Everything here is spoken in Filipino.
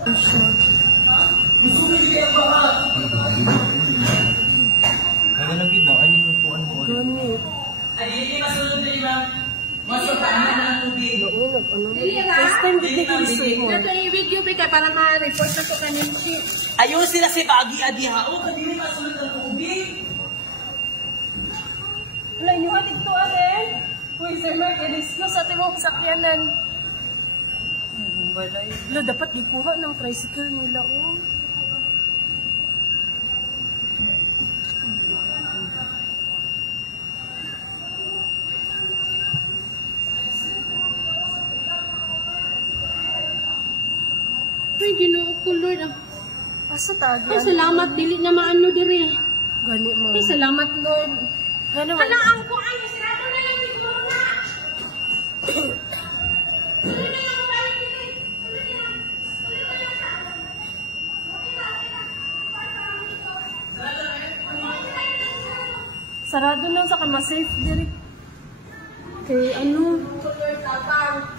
Gusto mo yung kaya ba? Kaya lang gid na, ay nagpuan mo. Ganit. Ay, hindi masunod na iba. Masapaan na ng tubig. First time dito yung isip mo. Ito yung video ka para ma-report na ko kanin si. Ayun sila si Bagi Adiha. O, hindi masunod ng tubig. Wala, yung atig to, ate. Uy, Sir Mark, excuse ate mo sakyanan. Wala, dapat di kuha ng tricycle nila, oh. Ay, ginoo ko, Lord. Asa tagi? Ay, salamat. Dili na maano diri. Gani mo. Ay, salamat, Lord. Gani mo. Hala, ang kuan. Sarado na lang siguro na. Tuloy na lang tayo diri. Tuloy na lang. Tuloy na lang sa akin. Sarado lang sa kama safe diri. Kay ano? Lord, tapang.